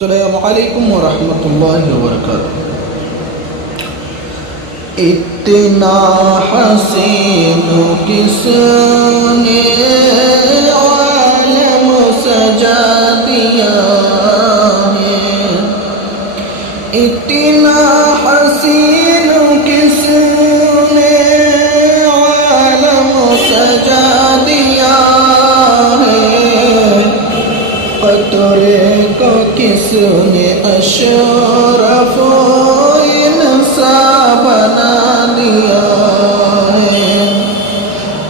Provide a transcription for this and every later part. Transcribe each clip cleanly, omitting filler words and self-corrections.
السلام علیکم ورحمۃ اللہ وبرکاتہ۔ اتنا حسین کس نے عالم سجا دیا ہے، اتنا حسین کس نے عالم سجا دیا ہے، قطرے کو کس نے اشرف انسان بنا دیا ہے،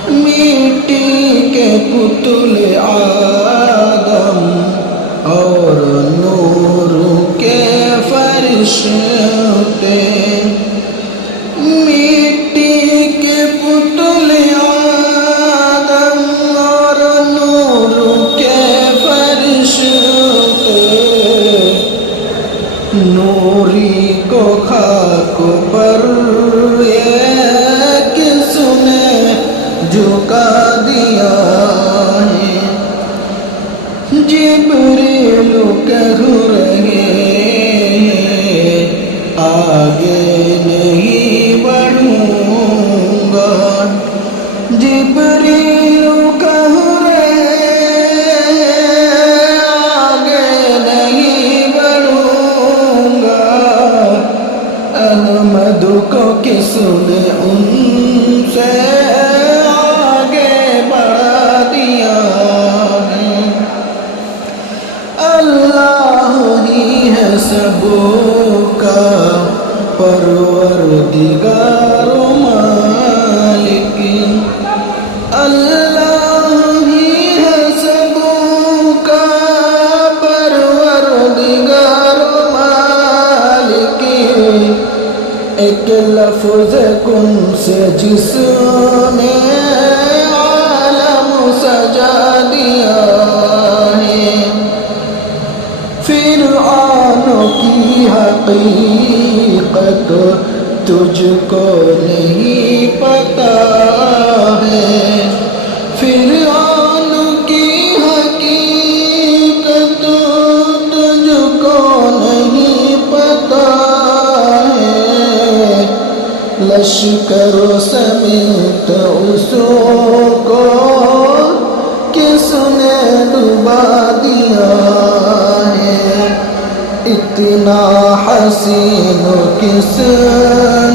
مٹی کے پتل آدم اور نور کے فرشتے، مٹی کے پتل آدم اور نور کے فرشتے، نوری کو خاک پر کس نے جھکا دیا ہے، جبریل کہہ رہے ہیں آگے نہیں بڑھوں گا، جبریل کہہ رہے آگے نہیں بڑھوں گا، احمد کو کس نے ان سے آگے بڑھا دیا ہے، اللہ ہی ہے سب کا پروردگار و مالک، اللہ ہی ہے سب کا پروردگار و مالک، ایک لفظ کن سے جس نے عالم سجا دیا ہے، فرعون کی حقیقت تجھ کو نہیں پتا ہے، فرعون کی حقیقت تجھ کو نہیں پتا ہے، لشکر سمیت اس کو کس نے ڈبا دیا ہے، اتنا حسین کس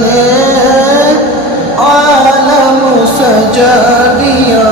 نے عالم سجا دیا